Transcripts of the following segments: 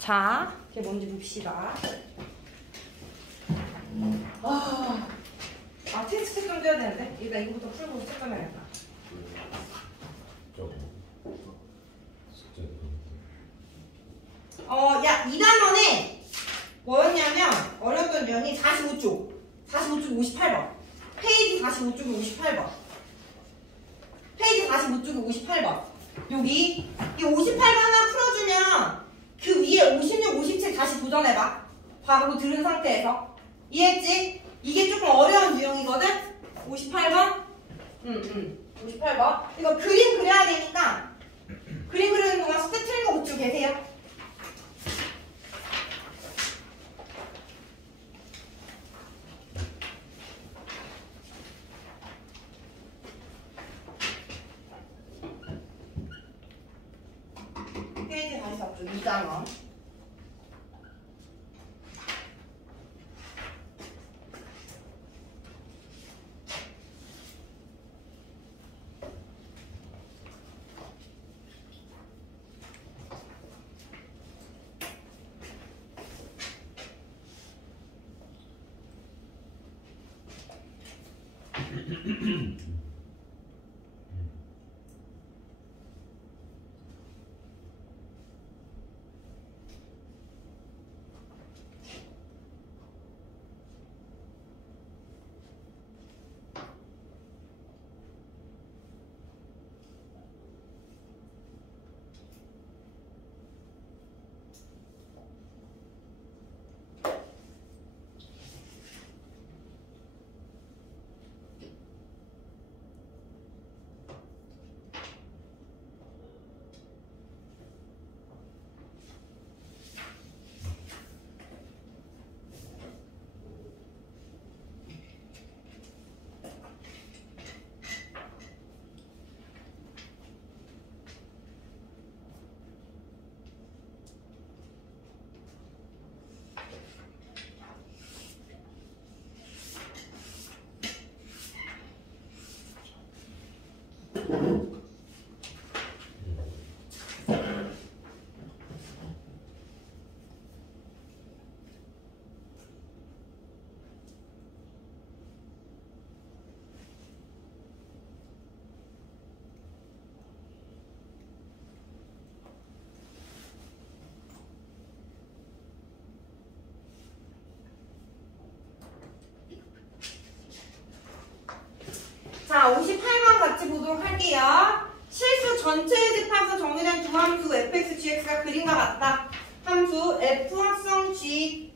자, 이게 뭔지 봅시다. 테스트 책좀 떼야 되는데? 일단 이거부터 풀고 책 좀 해야겠다. 야, 2단원에 뭐였냐면 어려웠던 유형이 45쪽 58번 페이지 45쪽에 58번 페이지 45쪽에 58번 여기 이 58번 하나 풀어주면 그 위에 56, 57 다시 도전해봐. 바로 들은 상태에서 이해했지? 이게 조금 어려운 유형이거든? 58번 58번 이거 그림 그려야 되니까 그림 그리는 동안 숙제 틀린 거 고치고 계세요. 페이지 44쪽 2단원 자, 58번 같이 보도록 할게요. 실수 전체의 집합에서 정의된 두 함수 fx, gx가 그림과 같다. 함수 f 합성 g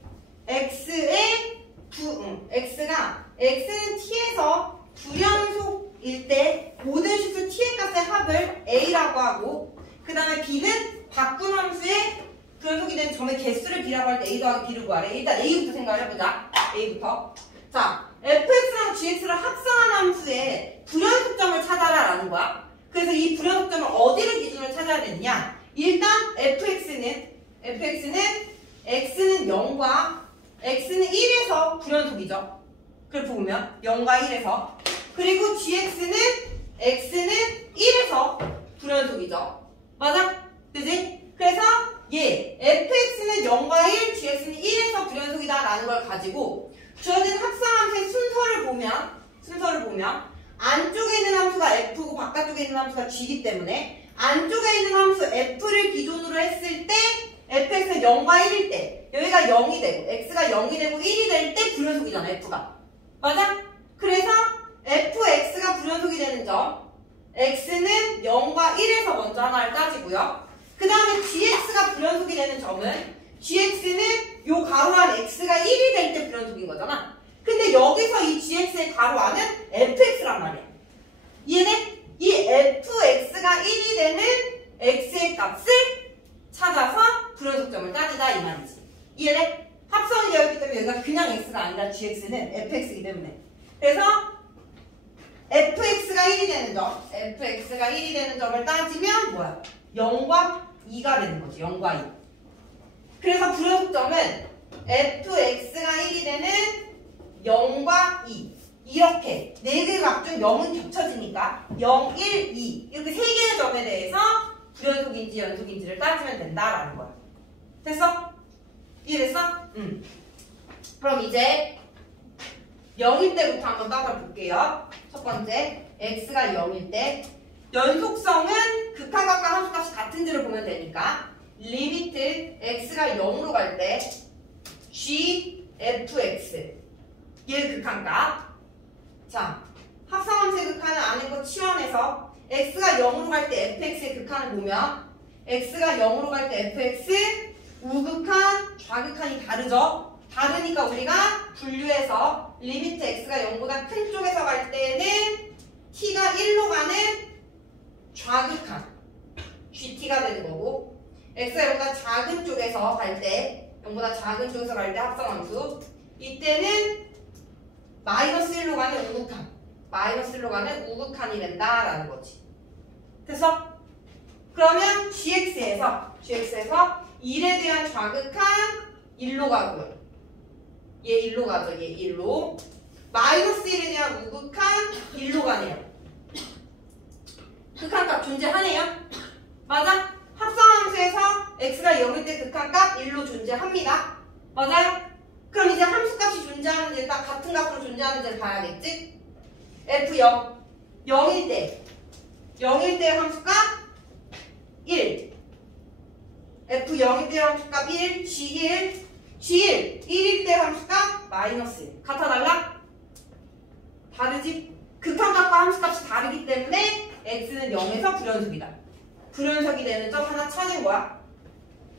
x의 x가 x는 t에서 불연속일 때 모든 실수 t의 값의 합을 a라고 하고 그 다음에 b는 바꾼 함수의 불연속이 된 점의 개수를 b라고 할 때 a 더하기 b를 구하래. 일단 a부터 생각을 해보자. a부터. 자, fx랑 gx를 합성한 함수의 불연속점을 찾아라 라는 거야. 그래서 이 불연속점을 어디를 기준으로 찾아야 되느냐. 일단 fx는 x는 0과 x는 1에서 불연속이죠. 그래프 보면 0과 1에서 그리고 gx는 x는 1에서 불연속이죠. 맞아? 그지? 그래서 얘 fx는 0과 1, gx는 1에서 불연속이다 라는 걸 가지고 주어진 합성함수의 순서를 보면 안쪽에 있는 함수가 f고 바깥쪽에 있는 함수가 g이기 때문에 안쪽에 있는 함수 f를 기준으로 했을 때 fx는 0과 1일 때 여기가 0이 되고 x가 0이 되고 1이 될 때 불연속이잖아 f가. 맞아? 그래서 fx가 불연속이 되는 점 x는 0과 1에서 먼저 하나를 따지고요. 그 다음에 gx가 불연속이 되는 점은 gx는 요 가로 안 x가 1이 될 때 불연속인 거잖아. 근데 여기서 이 gx의 가로 안은 fx란 말이야. 이해돼? 이 fx가 1이 되는 x의 값을 찾아서 불연속점을 따지다 이 말이지. 이해돼? 합성이 되었기 때문에 여기가 그냥 x가 아니라 gx는 fx이기 때문에. 그래서 fx가 1이 되는 점을 따지면 뭐야? 0과 2가 되는 거지. 0과 2. 그래서 불연속점은 fx가 1이 되는 0과 2 이렇게 4개의 값 중 0은 겹쳐지니까 0, 1, 2 이렇게 3개의 점에 대해서 불연속인지 연속인지를 따지면 된다라는 거야. 됐어? 이해됐어? 그럼 이제 0일 때부터 한번 따져볼게요. 첫 번째, x가 0일 때 연속성은 극한값과 함수값이 같은지를 보면 되니까 리미트 x가 0으로 갈 때 g fx 얘 극한값. 자, 합성함수의 극한을 아는 거 치환해서 x가 0으로 갈 때 fx의 극한을 보면 x가 0으로 갈 때 fx 우극한, 좌극한이 다르죠? 다르니까 우리가 분류해서 리미트 x가 0보다 큰 쪽에서 갈 때는 t가 1로 가는 좌극한 gt가 되는 거고 x가 0보다 작은 쪽에서 갈 때 0보다 작은 쪽에서 갈 때 합성함수 이때는 마이너스 1로 가는 우극한 마이너스 1로 가는 우극한이 된다라는 거지. 됐어? 그러면 gx에서 1에 대한 좌극한 1로 가고요. 얘 1로 가죠. 얘 1로. 마이너스 1에 대한 우극한 1로 가네요. 극한값 존재하네요. 맞아? 합성함수에서 x가 0일 때 극한값 1로 존재합니다. 맞아요? 그럼 이제 함수값이 존재하는지 딱 같은 값으로 존재하는지를 봐야겠지? f0 0일 때 함수값 1 f0일 때 함수값 1 g1 1일 때 함수값 마이너스 1 같아 달라? 다르지? 극한값과 함수값이 다르기 때문에 x는 0에서 불연속이다. 불연속이 되는 점 하나 찾은 거야.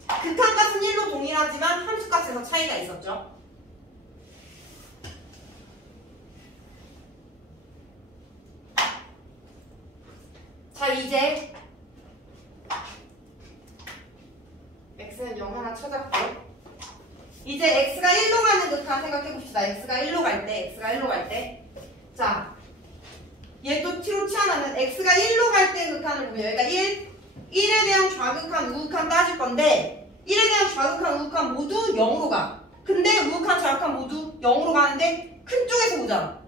극한값은 1로 동일하지만 함수값에서 차이가 있었죠. 자, 이제 x는 0 하나 찾았고 이제 x가 1로 가는 극한 생각해봅시다. x가 1로 갈 때 자, 얘 또 t로 치환하면 x가 1로 갈 때 극한을 보면 여기가 1에 대한 좌극한, 우극한 따질 건데 1에 대한 좌극한, 우극한 모두 0으로 가. 근데 우극한, 좌극한 모두 0으로 가는데 큰 쪽에서 보잖아.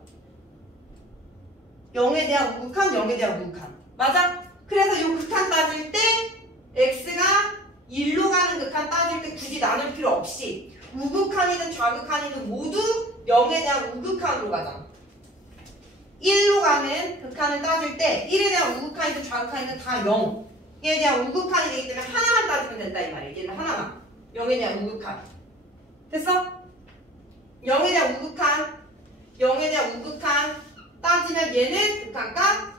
0에 대한 우극한, 0에 대한 우극한. 맞아? 그래서 이 극한 따질 때 x가 1로 가는 극한 따질 때 굳이 나눌 필요 없이 우극한이든 좌극한이든 모두 0에 대한 우극한으로 가잖아. 1로 가는 극한을 따질 때 1에 대한 우극한이든 좌극한이든 다 0에 대한 우극한이 되기 때문에 하나만 따지면 된다 이 말이야. 얘는 하나만. 0에 대한 우극한. 됐어? 0에 대한 우극한 따지면 얘는 극한값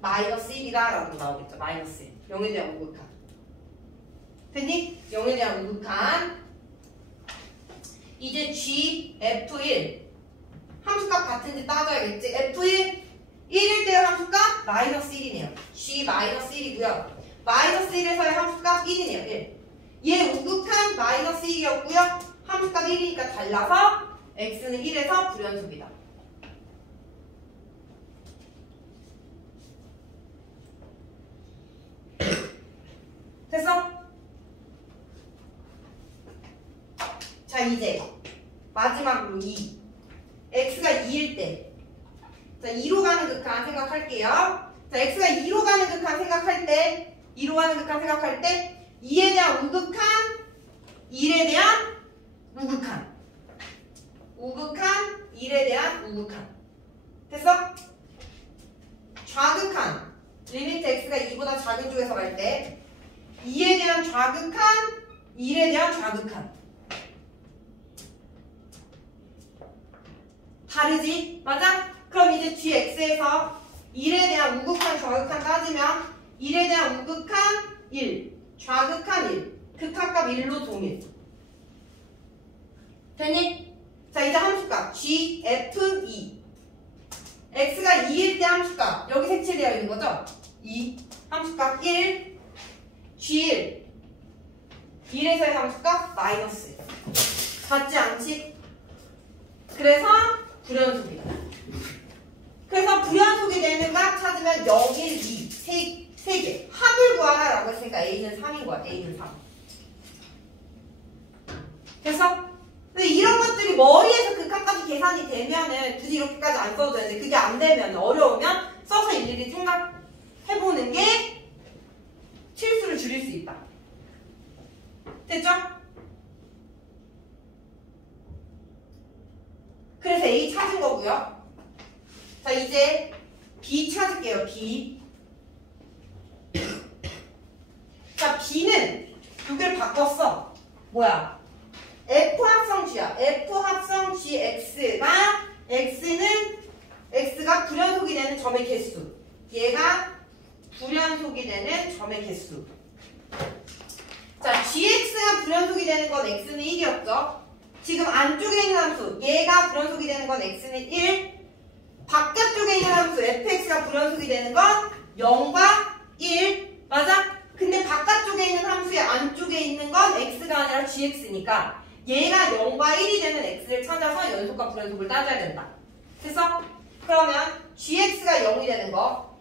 마이너스 1이다 라고 나오겠죠. 마이너스 1. 0에 대한 우극한. 됐니? 0에 대한 우극한. 이제 g, f1 함수값 같은지 따져야겠지. f1 1일 때의 함수값 마이너스 1이네요. g 마이너스 1이고요. 마이너스 1에서의 함수값 1이네요. 1. 얘 우극한 마이너스 1이었고요. 함수값 1이니까 달라서 x는 1에서 불연속이다. 됐어? 자, 이제 마지막으로 2. x가 2일 때. 자, 2로 가는 극한 생각할게요. 자, x가 2로 가는 극한 생각할 때 2에 대한 우극한, 1에 대한 우극한. 1에 대한 우극한. 됐어? 좌극한. 리미트 x가 2보다 작은 쪽에서 갈 때 2에 대한 좌극한, 1에 대한 좌극한. 다르지? 맞아? 그럼 이제 gx에서 1에 대한 우극한, 좌극한 따지면 1에 대한 우극한 1, 좌극한 1, 극한값 1로 동일. 됐니? 자, 이제 함수값 g, f, 2. x가 2일 때 함수값 여기 색칠되어 있는 거죠? 2, 함수값 1, g1. 1에서의 함수값 마이너스. 같지 않지? 그래서 불연속이다. 그래서 불연속이 되는 값 찾으면 0, 1, 2, 3개. 합을 구하라 라고 했으니까 A는 3인 거야. A는 3. 됐어? 근데 이런 것들이 머리에서 극한값이 계산이 되면은 굳이 이렇게까지 안 써도 되는데 그게 안 되면 어려우면 써서 일일이 생각해보는 게 실수를 줄일 수 있다. 됐죠? 찾은 거고요. 자, 이제 B 찾을게요. B. 자, B는 여기를 바꿨어. 뭐야? F 합성 G야. F 합성 G X가 X가 불연속이 되는 점의 개수. 얘가 불연속이 되는 점의 개수. 자, GX가 불연속이 되는 건 X는 1이었죠. 지금 안쪽에 있는 함수, 얘가 불연속이 되는 건 X는 1. 바깥쪽에 있는 함수, fx가 불연속이 되는 건 0과 1. 맞아? 근데 바깥쪽에 있는 함수의 안쪽에 있는 건 x가 아니라 gx니까 얘가 0과 1이 되는 x를 찾아서 연속과 불연속을 따져야 된다. 됐어? 그러면 gx가 0이 되는 거,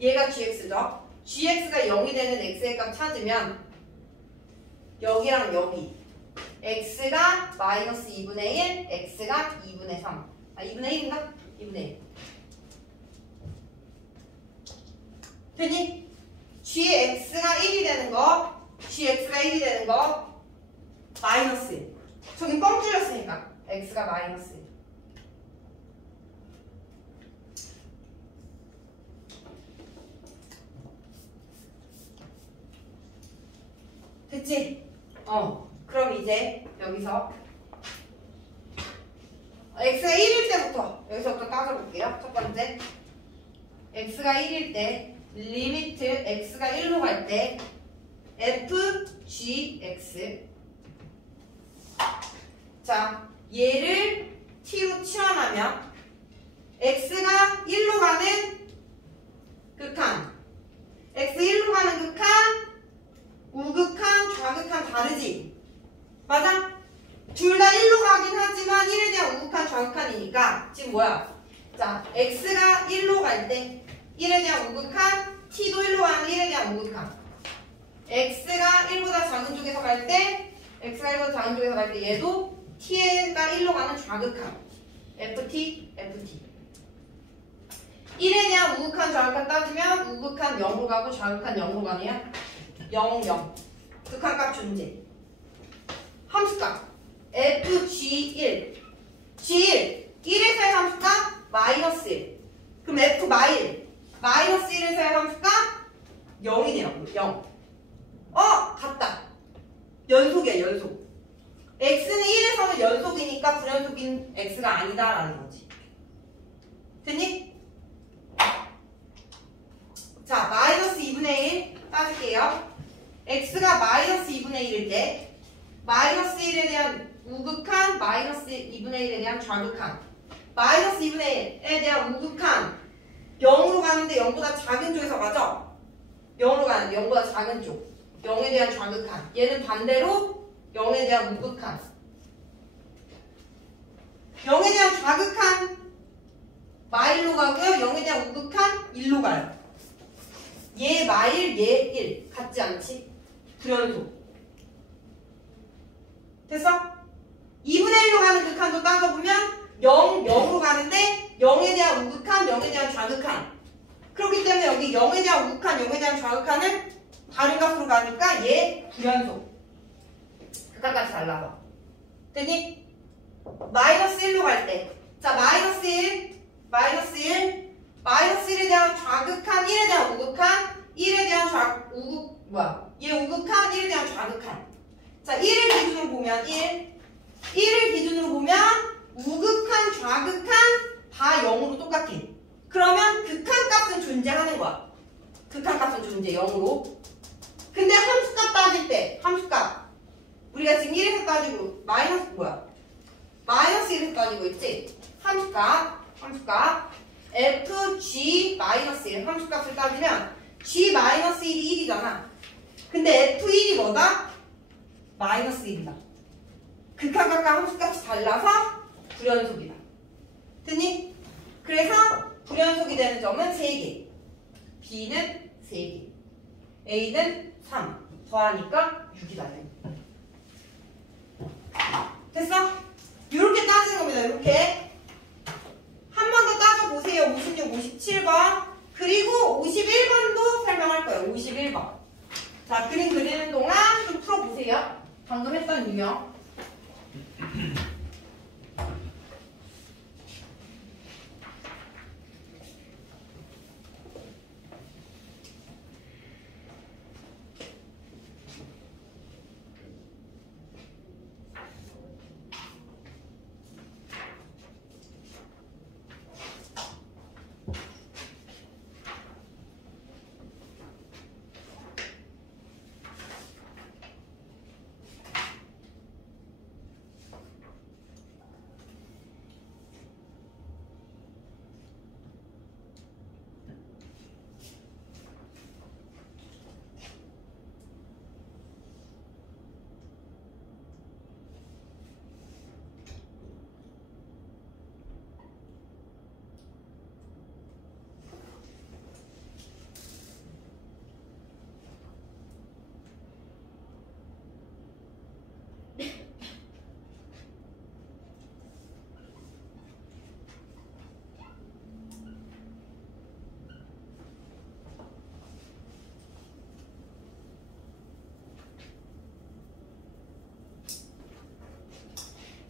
얘가 gx죠. gx가 0이 되는 x의 값 찾으면 여기랑 여기 x가 마이너스 2분의 1, x가 2분의 3. 아, 2분의 1인가? 2분의 1. 됐니? gx가 1이 되는 거, 마이너스 1. 저긴 뻥 뚫렸으니까 x가 마이너스 1. 됐지? 그럼 이제 여기서 x가 1일 때부터 여기서부터 따져볼게요. 첫 번째, x가 1일 때 리미트 x가 1로 갈 때 f g x. 자, 얘를 t로 치환하면 x가 1로 가는 극한, x 1로 가는 극한, 우극한, 좌극한 다르지? 맞아? 둘 다 1로 가긴 하지만 1에 대한 우극한, 좌극한이니까 지금 뭐야? 자, x가 1로 갈 때 1에 대한 우극한, t도 1로 가는 1에 대한 우극한. x가 1보다 작은 쪽에서 갈 때, x가 1보다 작은 쪽에서 갈 때 얘도 t가 1로 가는 좌극한. ft, ft. 1에 대한 우극한, 좌극한 따지면 우극한 0로 가고 좌극한 0로 가네요. 0, 0. 극한값 존재. 함수값 fg1. g1. 1에서의 함수값 마이너스 1. 그럼 f 마일. 마이너스 1에서의 함수값 0이 돼요. 0. 같다. 연속이야, 연속. x는 1에서는 연속이니까 불연속인 x가 아니다라는 거지. 됐니? 자, 마이너스 2분의 1 따질게요. x가 마이너스 2분의 1일 때 마이너스 1에 대한 우극한, 마이너스 2분의 1에 대한 좌극한. 마이너스 2분의 1에 대한 우극한 0으로 가는데 0보다 작은 쪽에서 가죠? 0으로 가는데 0보다 작은 쪽. 0에 대한 좌극한. 얘는 반대로 0에 대한 우극한. 0에 대한 좌극한 마일로 가고요. 0에 대한 우극한 1로 가요. 얘 마일, 얘 1. 같지 않지? 불연속. 됐어? 2분의 1로 가는 극한도 따져보면 0, 0으로 가는데 0에 대한 우극한, 0에 대한 좌극한. 그렇기 때문에 여기 0에 대한 우극한, 0에 대한 좌극한은 다른 값으로 가니까 얘 불연속. 극한까지 달라서. 됐니? 마이너스 1로 갈 때. 자, 마이너스 1, 마이너스 1. 마이너스 1에 대한 좌극한, 1에 대한 우극한, 1에 대한 얘 우극한, 1에 대한 좌극한. 자, 1을 기준으로 보면 1을 기준으로 보면 우극한, 좌극한 다 0으로 똑같아. 그러면 극한값은 존재하는 거야. 극한값은 존재, 0으로. 근데 함수값 따질 때, 함수값. 우리가 지금 1에서 따지고, 마이너스 1에서 따지고 있지? 함수값. fg-1 함수값을 따지면 g-1이 1이잖아. 근데 f1이 뭐다? 마이너스 1이다. 극한값과 함수값이 달라서 불연속이다. 됐니? 그래서 불연속이 되는 점은 3개. b는 3개. a는 3. 더하니까 6이다. 됐어? 이렇게 따지는 겁니다. 이렇게. 한 번 더 따져보세요. 56, 57번. 그리고 51번도 설명할 거예요. 51번. 자, 그림 그리는 동안 좀 풀어보세요. 방금 했던 유형.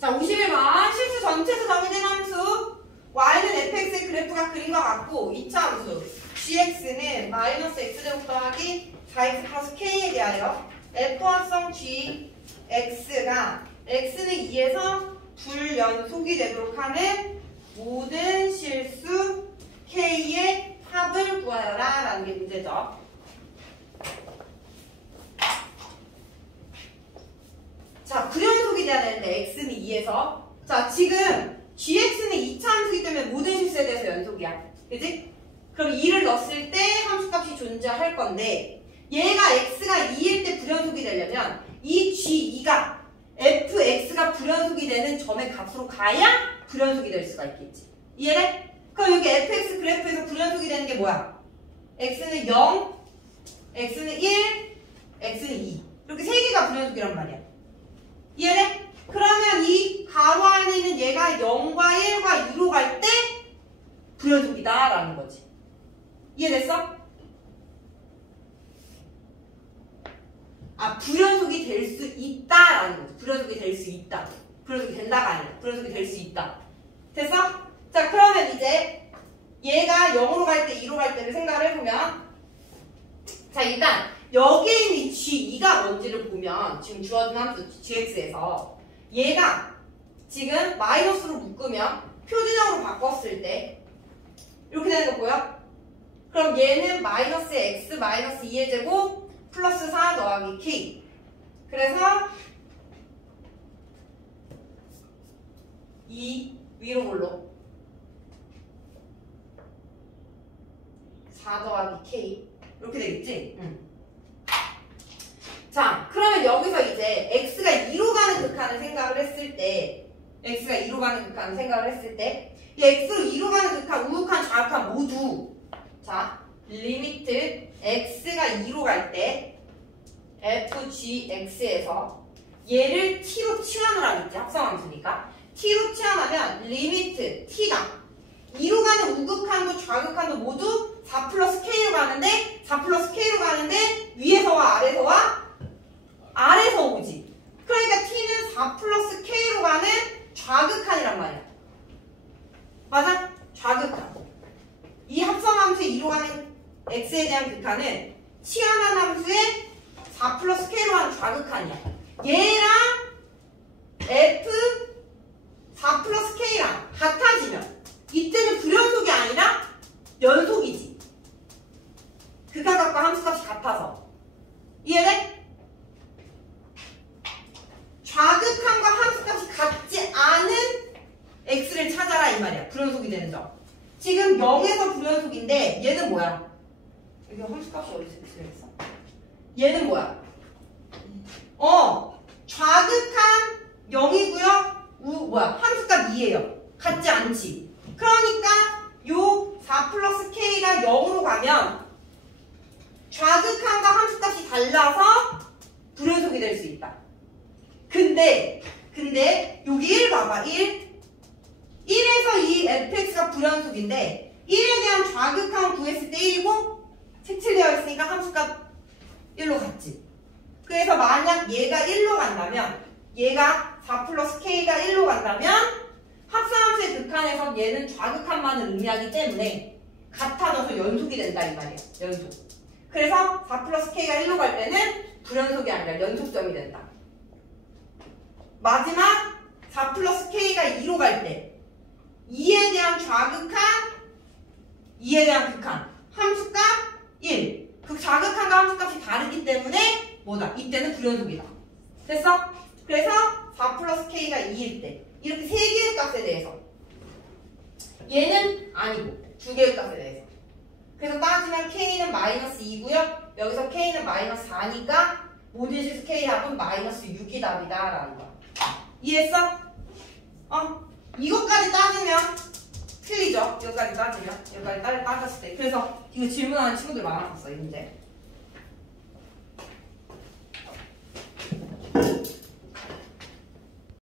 자, 51번. 실수 전체에서 정의된 함수. y는 fx의 그래프가 그린 것 같고, 2차 함수. gx는 마이너스 x제곱 더하기 4x 플러스 k에 대하여 f화성 gx가 x는 2에서 불연속이 되도록 하는 모든 실수 k의 합을 구하여라 라는 게 문제죠. 자, 불연속이 돼야 되는데 x는 2에서 자, 지금 gx는 2차 함수이기 때문에 모든 실수에 대해서 연속이야. 그치? 그럼 2를 넣었을 때 함수값이 존재할 건데 얘가 x가 2일 때 불연속이 되려면 이 g2가 fx가 불연속이 되는 점의 값으로 가야 불연속이 될 수가 있겠지. 이해돼? 그럼 여기 fx 그래프에서 불연속이 되는 게 뭐야? x는 0, x는 1, x는 2 이렇게 세 개가 불연속이란 말이야. 이해돼? 그러면 이 가로 안에 있는 얘가 0과 1과 2로 갈 때 불연속이다 라는 거지. 이해됐어? 아, 불연속이 될 수 있다 라는 거지. 불연속이 될 수 있다. 불연속이 된다가 아니라 불연속이 될 수 있다. 됐어? 자, 그러면 이제 얘가 0으로 갈 때, 2로 갈 때를 생각을 해보면 자, 일단 여기에 있는 이 g2가 뭔지를 보면 지금 주어진 함수 gx에서 얘가 지금 마이너스로 묶으면 표준형으로 바꿨을 때 이렇게 되는 거 보여? 그럼 얘는 마이너스 x 마이너스 2의 제곱 플러스 4 더하기 k 그래서 2 위로 볼로 4 더하기 k 이렇게 되겠지? 응. 자, 그러면 여기서 이제 x가 2로 가는 극한을 생각을 했을 때 x가 2로 가는 극한을 생각을 했을 때 이 x로 2로 가는 극한, 우극한, 좌극한 모두 자, 리미트 x가 2로 갈 때 fgx에서 얘를 t로 치환을 하겠지. 합성함수니까 t로 치환하면 리미트 t가 2로 가는 우극한도 좌극한도 모두 4 플러스 k로 가는데 4 플러스 k로 가는데 위에서와 아래에서 오지. 그러니까 t는 4 플러스 k로 가는 좌극한이란 말이야. 맞아? 좌극한. 이 합성함수의 2로 가는 x에 대한 극한은 치환한 함수의 4 플러스 k로 가는 좌극한이야. 얘랑 f 4 플러스 k랑 같아지면 이때는 불연속이 아니라 연속이지. 극한값과 함수값이 같아서. 이해돼? 좌극한과 함수값이 같지 않은 x를 찾아라 이 말이야. 불연속이 되는 점. 지금 0에서 불연속인데 얘는 뭐야? 여기 함수값이 어디서 x였어? 얘는 뭐야? 좌극한 0이고요. 함수값 2예요. 같지 않지. 그러니까 요 4 플러스 k가 0으로 가면 좌극한과 함수값이 달라서 불연속이 될 수 있다. 근데 여기 1 봐봐. 1에서 이 fx가 불연속인데 1에 대한 좌극한 구했을 때 1이고 색칠되어 있으니까 함수값 1로 갔지. 그래서 만약 얘가 1로 간다면 얘가 4 플러스 k가 1로 간다면 합성함수의 극한에서 얘는 좌극한만을 의미하기 때문에 같아져서 연속이 된다 이 말이야. 연속. 그래서 4 플러스 k가 1로 갈 때는 불연속이 아니라 연속점이 된다. 마지막 4 플러스 k가 2로 갈 때 2에 대한 좌극한 2에 대한 극한 함수값 1 그 좌극한과 함수값이 다르기 때문에 뭐다? 이때는 불연속이다. 됐어? 그래서 4 플러스 k가 2일 때 이렇게 3개의 값에 대해서 얘는 아니고 2개의 값에 대해서 그래서 따지면 k는 마이너스 2고요 여기서 k는 마이너스 4니까 모든 실수 k 합은 마이너스 6이 답이다 라는 거야. 이해했어? 이것까지 따지면 틀리죠? 이것까지 따지면 여기까지 따졌을 때 그래서 이거 질문하는 친구들 많았었어 이 문제.